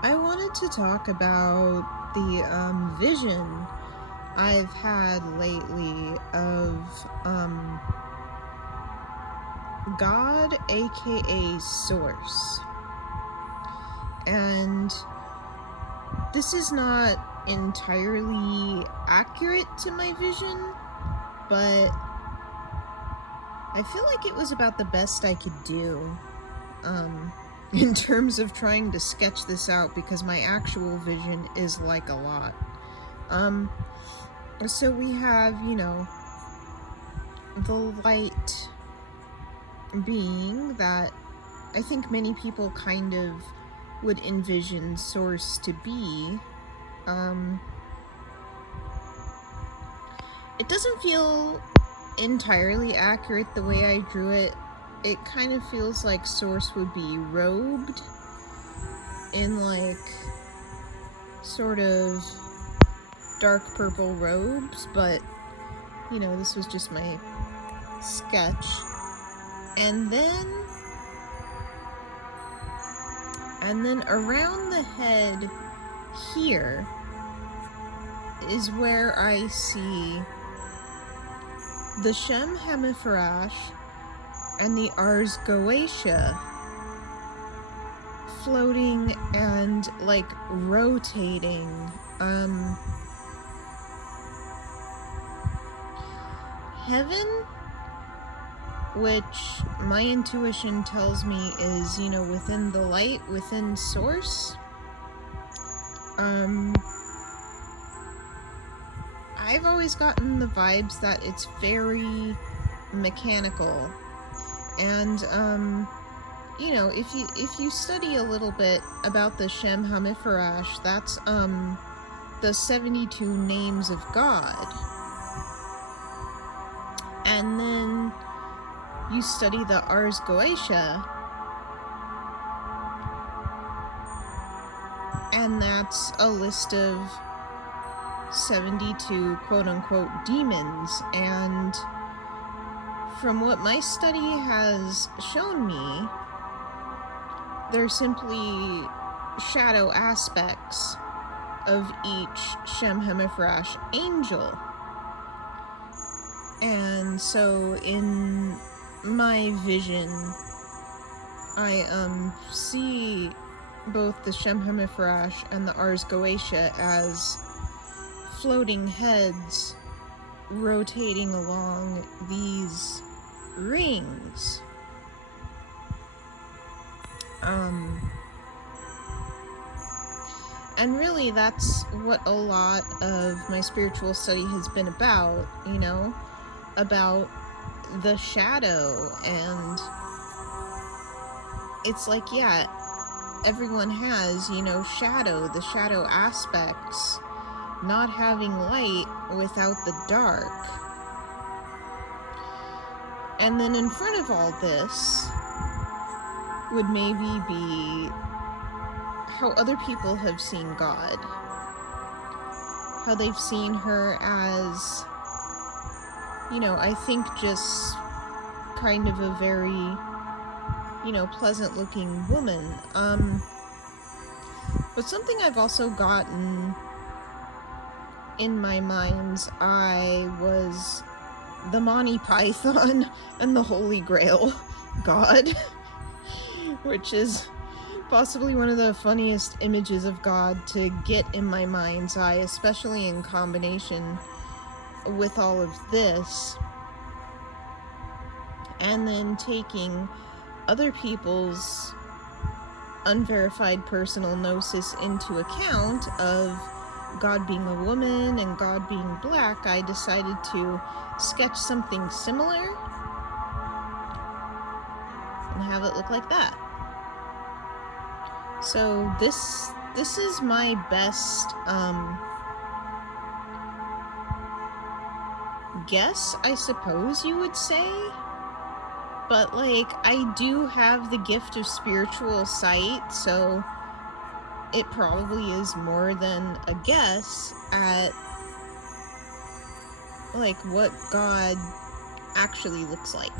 I wanted to talk about the vision I've had lately of God, aka Source. And this is not entirely accurate to my vision, but I feel like it was about the best I could do in terms of trying to sketch this out because my actual vision is like a lot. Um, so we have, the light being that I think many people kind of would envision Source to be. Um, it doesn't feel entirely accurate the way I drew it. It kind of feels like Source would be robed in like sort of dark purple robes, but this was just my sketch. And then around the head here is where I see the Shem Hemifrash and the Ars Goetia floating and like rotating. Heaven, which my intuition tells me is, within the light, within Source. I've always gotten the vibes that it's very mechanical. And, if you study a little bit about the Shem Hamifarash, that's, the 72 names of God. And then you study the Ars Goetia, and that's a list of 72 quote-unquote demons. And from what my study has shown me, they're simply shadow aspects of each Shem Hemifrash angel. And so in my vision, I see both the Shem Hemifrash and the Ars Goetia as floating heads rotating along these rings. And really that's what a lot of my spiritual study has been about, about the shadow. And it's like, yeah, everyone has, shadow, the shadow aspects, not having light without the dark. And then in front of all this would maybe be how other people have seen God. How they've seen her as, I think just kind of a very, pleasant looking woman. But something I've also gotten in my mind's eye was the Monty Python and the Holy Grail God, which is possibly one of the funniest images of God to get in my mind's eye, especially in combination with all of this. And then taking other people's unverified personal gnosis into account of God being a woman and God being black, I decided to sketch something similar and have it look like that. So this is my best guess, I suppose you would say. But like, I do have the gift of spiritual sight, so it probably is more than a guess at like what God actually looks like.